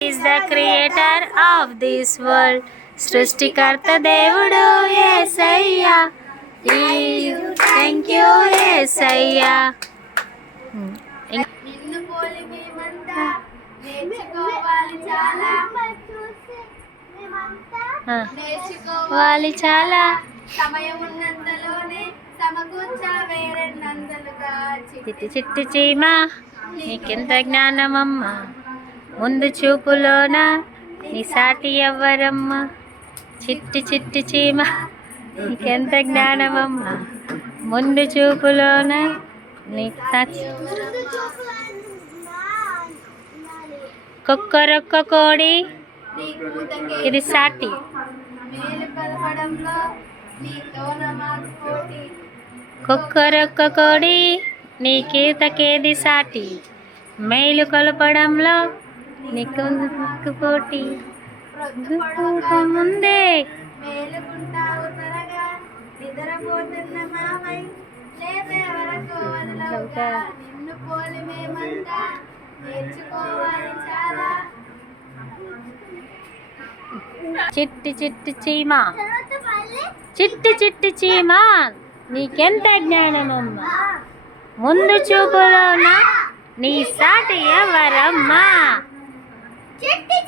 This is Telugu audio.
Is the creator of this world సృష్టికర్త దేవుడు ఏసయ్యా థ్యాంక్ యూ ఏసయ్యా నిన్ను పోలి మేమంతా నేర్చుకోవాలి చాలా. నేర్చుకోవాలి వాళ్ళు చాలా. సమయం ఉన్నంతలోనే సమకూర్చవే రెండంతలుగా చిట్టి చిట్టి చీమ. నీకెంత జ్ఞానమమ్మా. ముందు చూపులోన నీ సాటి ఎవ్వరమ్మా? చిట్టి చిట్టి చీమ. నీకెంత జ్ఞానమమ్మ? ముందు చూపులోన నీ కుక్కరొక్క కోడి. ఇది సాటి. కుక్కరొక్క కోడి నీ కీతకేది సాటి? మేలు కొలపడంలో నీకు పోటీ? ముందే మేలుకుంటావు త్వరగా. నిద్రపోతున్న మామై లేపే వరకు వదలవుగా. నిన్ను పోలి మేమంతా నేర్చుకోవాలి చాలా. చిట్టి చిట్టి చీమ. చిట్టి చిట్టి చీమ. నీకెంత జ్ఞానమమ్మా ముందు చూపులోన? నీ సాటి ఎవరమ్మా? చెట్టి